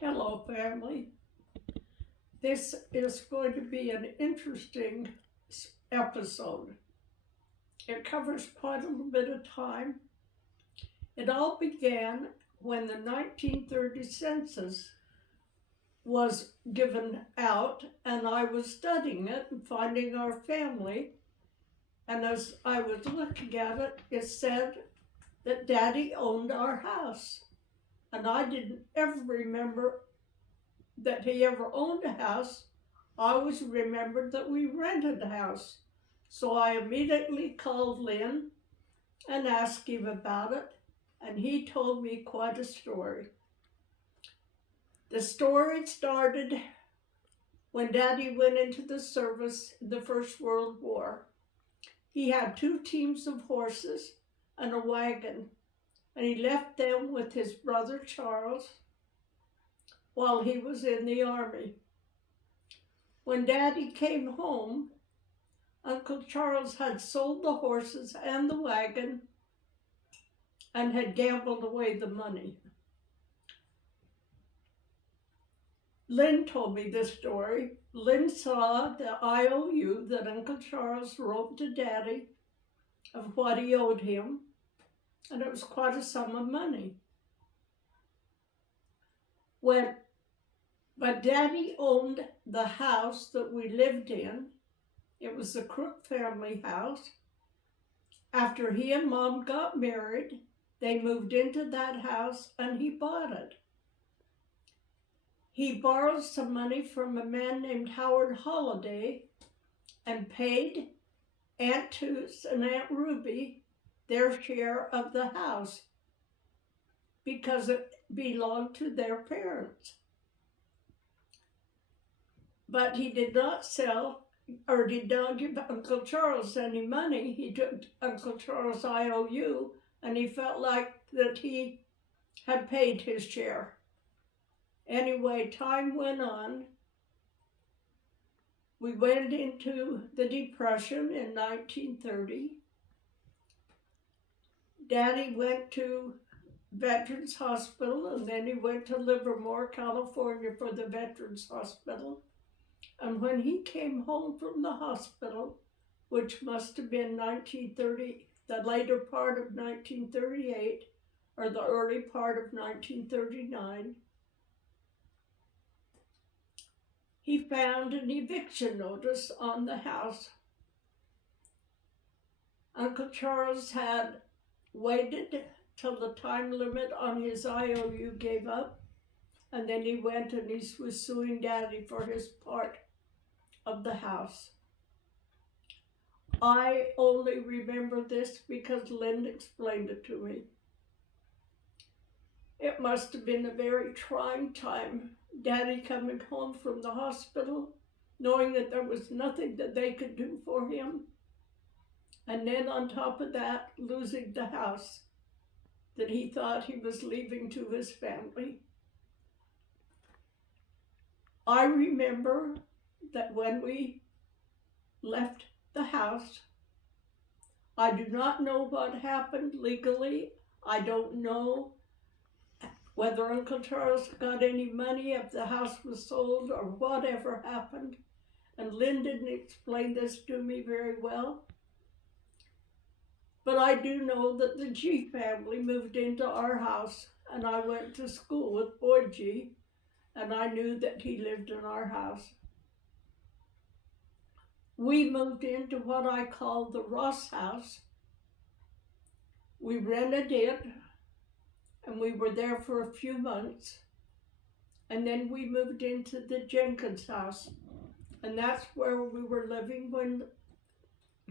Hello, family. This is going to be an interesting episode. It covers quite a little bit of time. It all began when the 1930 census was given out, and I was studying it and finding our family. And as I was looking at it, it said that Daddy owned our house. And I didn't ever remember that he ever owned a house. I always remembered that we rented a house. So I immediately called Lynn and asked him about it, and he told me quite a story. The story started when Daddy went into the service in the First World War. He had two teams of horses and a wagon, and he left them with his brother Charles while he was in the army. When Daddy came home, Uncle Charles had sold the horses and the wagon and had gambled away the money. Lynn told me this story. Lynn saw the IOU that Uncle Charles wrote to Daddy of what he owed him, and it was quite a sum of money. But Daddy owned the house that we lived in. It was the Crook family house. After he and Mom got married, they moved into that house and he bought it. He borrowed some money from a man named Howard Holliday and paid Aunt Toots and Aunt Ruby their share of the house because it belonged to their parents. But he did not sell or did not give Uncle Charles any money. He took Uncle Charles' IOU, and he felt like that he had paid his share. Anyway, time went on. We went into the Depression in 1930. Daddy went to Veterans Hospital, and then he went to Livermore, California for the Veterans Hospital. And when he came home from the hospital, which must have been 1930, the later part of 1938, or the early part of 1939, he found an eviction notice on the house. Uncle Charles had waited till the time limit on his IOU gave up, and then he went and he was suing Daddy for his part of the house. I only remember this because Lynn explained it to me. It must have been a very trying time, Daddy coming home from the hospital, knowing that there was nothing that they could do for him, and then on top of that, losing the house that he thought he was leaving to his family. I remember that when we left the house, I do not know what happened legally. I don't know whether Uncle Charles got any money, if the house was sold, or whatever happened. And Lynn didn't explain this to me very well. But I do know that the G family moved into our house, and I went to school with Boy G, and I knew that he lived in our house. We moved into what I call the Ross house. We rented it, and we were there for a few months. And then we moved into the Jenkins house, and that's where we were living when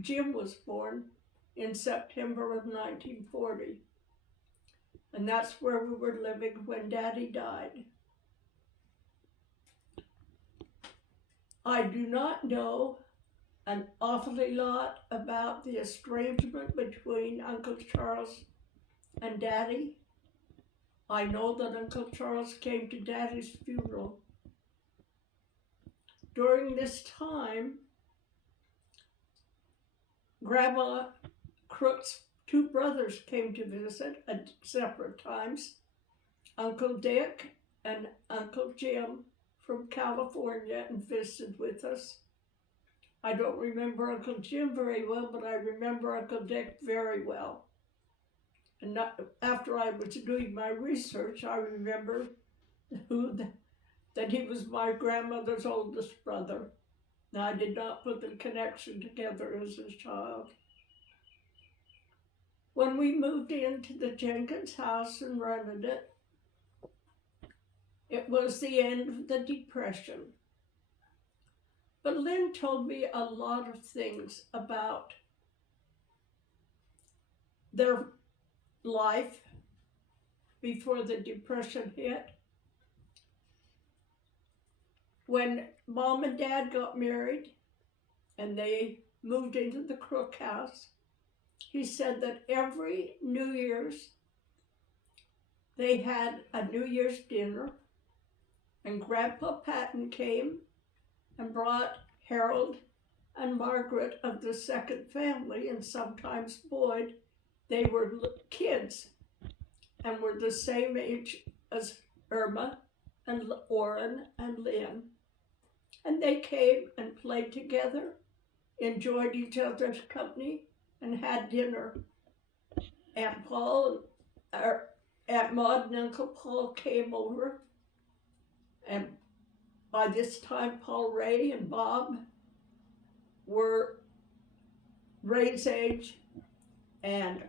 Jim was born in September of 1940. And that's where we were living when Daddy died. I do not know an awfully lot about the estrangement between Uncle Charles and Daddy. I know that Uncle Charles came to Daddy's funeral. During this time, Grandma Crook's two brothers came to visit at separate times. Uncle Dick and Uncle Jim from California and visited with us. I don't remember Uncle Jim very well, but I remember Uncle Dick very well. And after I was doing my research, I remember that he was my grandmother's oldest brother. Now, I did not put the connection together as a child. When we moved into the Jenkins house and rented it, it was the end of the Depression. But Lynn told me a lot of things about their life before the Depression hit. When Mom and Dad got married and they moved into the Crook house, he said that every New Year's they had a New Year's dinner, and Grandpa Patton came and brought Harold and Margaret of the second family, and sometimes Boyd. They were kids and were the same age as Irma and Orrin and Lynn. And they came and played together, enjoyed each other's company, and had dinner. Aunt Maud and Uncle Paul came over, and by this time Paul Ray and Bob were Ray's age and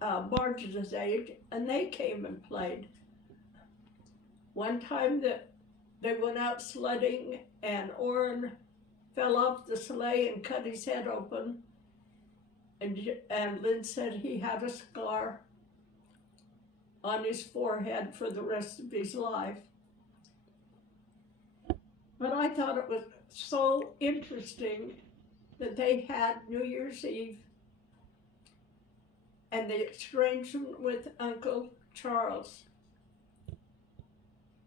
Marge's age, and they came and played. One time that they went out sledding, and Orrin fell off the sleigh and cut his head open, and Lynn said he had a scar on his forehead for the rest of his life. But I thought it was so interesting that they had New Year's Eve and the estrangement with Uncle Charles.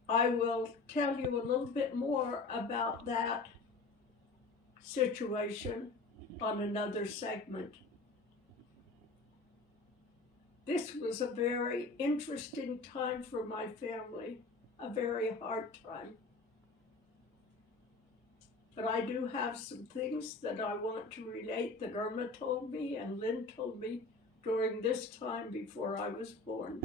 I will tell you a little bit more about that situation on another segment. This was a very interesting time for my family, a very hard time. But I do have some things that I want to relate that Irma told me and Lynn told me during this time before I was born.